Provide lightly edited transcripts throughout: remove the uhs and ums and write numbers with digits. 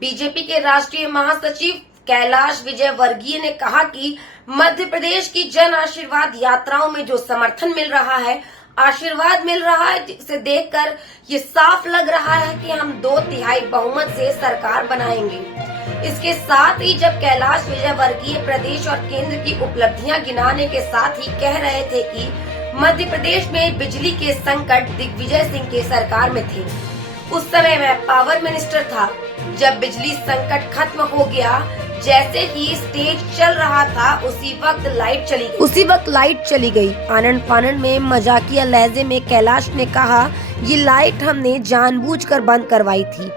BJP के राष्ट्रीय महासचिव कैलाश विजयवर्गीय ने कहा कि मध्य प्रदेश की जन आशीर्वाद यात्राओं में जो समर्थन मिल रहा है, आशीर्वाद मिल रहा है, जिसे देखकर ये साफ लग रहा है कि हम 2/3 बहुमत से सरकार बनाएंगे। इसके साथ ही जब कैलाश विजयवर्गीय प्रदेश और केंद्र की उपलब्धियां गिनाने के साथ ही कह रहे थे कि मध्य प्रदेश में बिजली के संकट दिग्विजय सिंह के सरकार में थे। उस समय मैं पावर मिनिस्टर था। जब बिजली संकट खत्म हो गया, जैसे ही स्टेज चल रहा था, उसी वक्त लाइट चली गई। आनंद फानंद में मजाकिया लहजे में कैलाश ने कहा, ये लाइट हमने जानबूझकर बंद करवाई थी,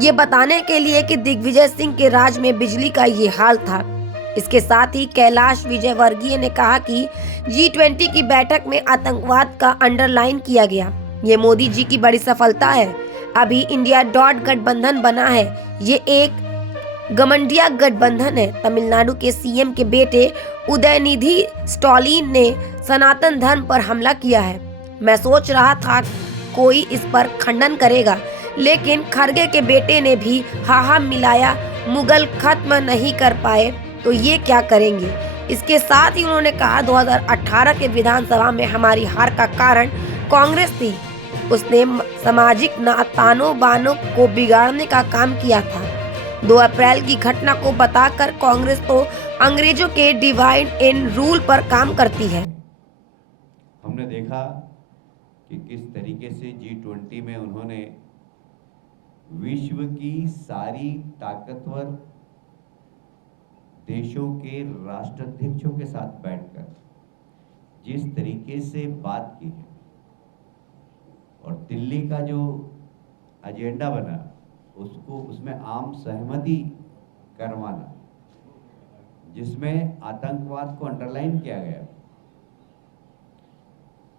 ये बताने के लिए कि दिग्विजय सिंह के राज में बिजली का ये हाल था। इसके साथ ही कैलाश विजयवर्गीय ने कहा कि G20 की बैठक में आतंकवाद का अंडरलाइन किया गया। ये मोदी जी की बड़ी सफलता है। अभी इंडिया डॉट गठबंधन बना है, ये एक गमंडिया गठबंधन है। तमिलनाडु के सीएम के बेटे उदयनिधि स्टालिन ने सनातन धर्म पर हमला किया है। मैं सोच रहा था कोई इस पर खंडन करेगा, लेकिन खरगे के बेटे ने भी हाहा मिलाया, मुगल खत्म नहीं कर पाए तो ये क्या करेंगे। इसके साथ ही उन्होंने कहा 2018 के विधानसभा में हमारी हार का कारण कांग्रेस थी। उसने सामाजिक तानों बानों को बिगाड़ने का काम किया था। 2 अप्रैल की घटना को बताकर कांग्रेस तो अंग्रेजों के डिवाइड एंड रूल पर काम करती है। हमने देखा कि किस तरीके से G20 में उन्होंने विश्व की सारी ताकतवर देशों के राष्ट्राध्यक्षों के साथ बैठकर जिस तरीके से बात की है और दिल्ली का जो एजेंडा बना उसको उसमें आम सहमति करवाना, जिसमें आतंकवाद को अंडरलाइन किया गया,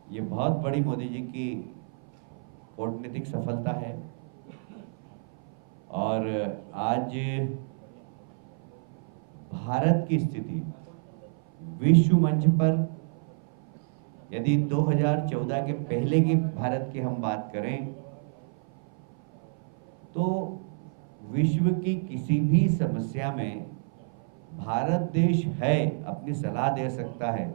ये बहुत बड़ी मोदी जी की कूटनीतिक सफलता है। और आज भारत की स्थिति विश्व मंच पर, यदि 2014 के पहले की भारत की हम बात करें तो विश्व की किसी भी समस्या में भारत देश है, अपनी सलाह दे सकता है,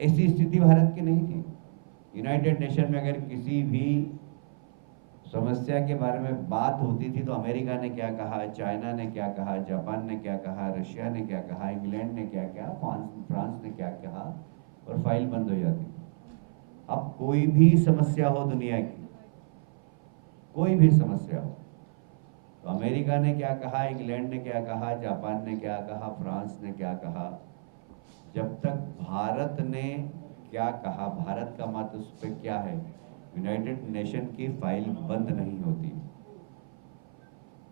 ऐसी स्थिति भारत की नहीं थी। यूनाइटेड नेशन में अगर किसी भी समस्या के बारे में बात होती थी तो अमेरिका ने क्या कहा, चाइना ने क्या कहा, जापान ने क्या कहा, रशिया ने क्या कहा, इंग्लैंड ने क्या कहा, फ्रांस ने क्या कहा, और फाइल बंद हो जाती थी। अब कोई भी समस्या हो दुनिया की, कोई भी समस्या हो, तो अमेरिका ने क्या कहा, इंग्लैंड ने क्या कहा, जापान ने क्या कहा, फ्रांस ने क्या कहा, जब तक भारत ने क्या कहा, भारत का मत उस पर क्या है, यूनाइटेड नेशन की फाइल बंद नहीं होती।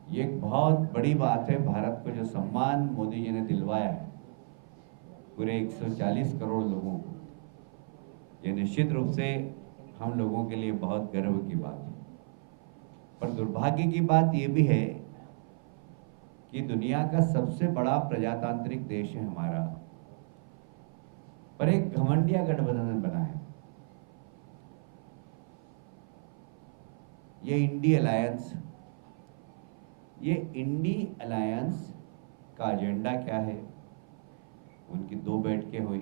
ये एक बहुत बड़ी बात है। भारत को जो सम्मान मोदी जी ने दिलवाया है पूरे 140 करोड़ लोगों को, ये निश्चित रूप से हम लोगों के लिए बहुत गर्व की बात है। पर दुर्भाग्य की बात ये भी है कि दुनिया का सबसे बड़ा प्रजातांत्रिक देश है हमारा, पर एक घमंडिया गठबंधन बना है। ये इंडी अलायंस का एजेंडा क्या है, उनकी 2 बैठकें हुई,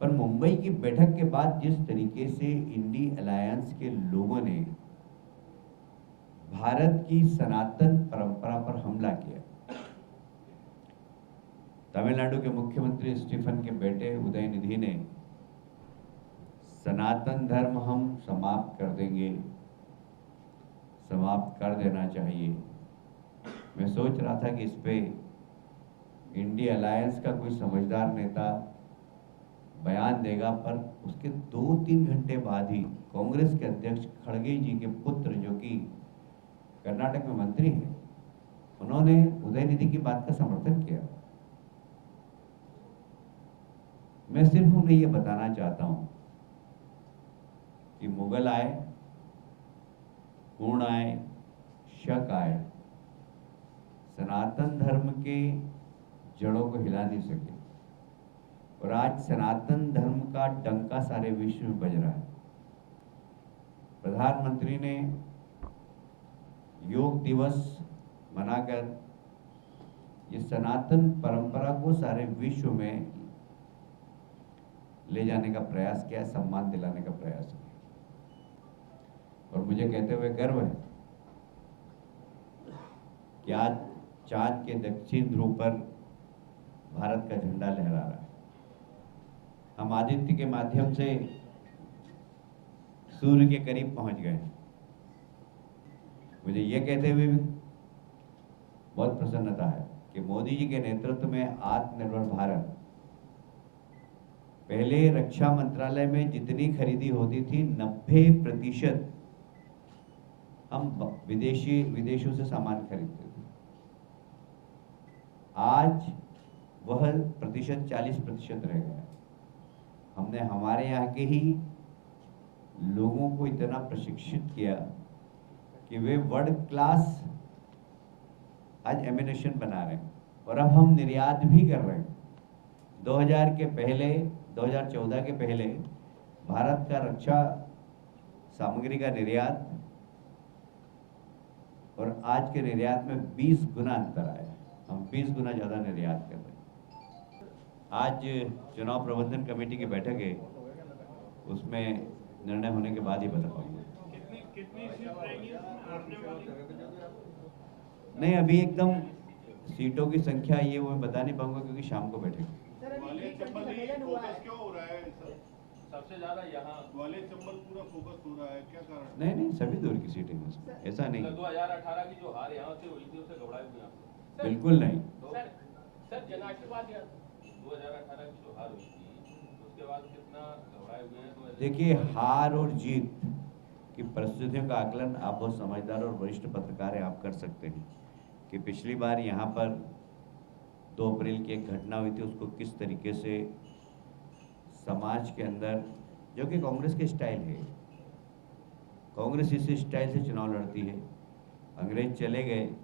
पर मुंबई की बैठक के बाद जिस तरीके से इंडी अलायंस के लोगों ने भारत की सनातन परंपरा पर हमला किया, तमिलनाडु के मुख्यमंत्री स्टीफन के बेटे उदयनिधि ने सनातन धर्म हम समाप्त कर देंगे, समाप्त कर देना चाहिए। मैं सोच रहा था कि इस पे इंडिया अलायंस का कोई समझदार नेता बयान देगा, पर उसके 2-3 घंटे बाद ही कांग्रेस के अध्यक्ष खड़गे जी के पुत्र, जो कि कर्नाटक में मंत्री हैं, उन्होंने उदयनिधि की बात का समर्थन किया। मैं सिर्फ उन्हें यह बताना चाहता हूं कि मुगल आए, गुण आए, शक आए, सनातन धर्म के जड़ों को हिला नहीं सके, और आज सनातन धर्म का डंका सारे विश्व में बज रहा है। प्रधानमंत्री ने योग दिवस मनाकर ये सनातन परंपरा को सारे विश्व में ले जाने का प्रयास किया, सम्मान दिलाने का प्रयास किया। और मुझे कहते हुए गर्व है कि आज चांद के दक्षिण ध्रुव पर भारत का झंडा लहरा रहा है। हम आदित्य के माध्यम से सूर्य के करीब पहुंच गए। मुझे ये कहते हुए भी बहुत प्रसन्नता है कि मोदी जी के नेतृत्व में आत्मनिर्भर भारत, पहले रक्षा मंत्रालय में जितनी खरीदी होती थी 90% हम विदेशों से सामान खरीदते थे। आज वह प्रतिशत 40% रह गया। हमने हमारे यहाँ के ही लोगों को इतना प्रशिक्षित किया कि वे वर्ल्ड क्लास आज एमिनेशन बना रहे हैं और अब हम निर्यात भी कर रहे हैं। 2014 के पहले भारत का रक्षा सामग्री का निर्यात और आज के निर्यात में 20 गुना अंतर आया। हम 20 गुना ज़्यादा निर्यात कर रहे हैं। आज चुनाव प्रबंधन कमेटी की बैठक है, उसमें निर्णय होने के बाद ही बता पाऊंगा। कितनी सीट रहेंगी हारने वाली? नहीं, अभी एकदम सीटों की संख्या ये वो मैं बता नहीं पाऊंगा क्योंकि शाम को बैठेंगे। ग्वालियर चंबल फोकस क्यों हो रहा है सर? सबसे ज्यादा यहाँ ग्वालियर चंबल पूरा फोकस हो रहा है, क्या कारण? नहीं, सभी दूर की सीटें हैं उसमें, ऐसा नहीं। 2018 की जो हार यहाँ से हुई थी उससे घबराए हुए आप? बिल्कुल नहीं। सर जन आशीर्वाद 2018 की जो हार हुई थी उसके बाद कितना घबराए हुए हैं? देखिए, हार और जीत की परिस्थितियों का आकलन आप बहुत समझदार और वरिष्ठ पत्रकार हैं, आप कर सकते हैं कि पिछली बार यहाँ पर 2 अप्रैल की एक घटना हुई थी, उसको किस तरीके से समाज के अंदर, जो कि कांग्रेस के स्टाइल है, कांग्रेस इस स्टाइल से चुनाव लड़ती है। अंग्रेज चले गए,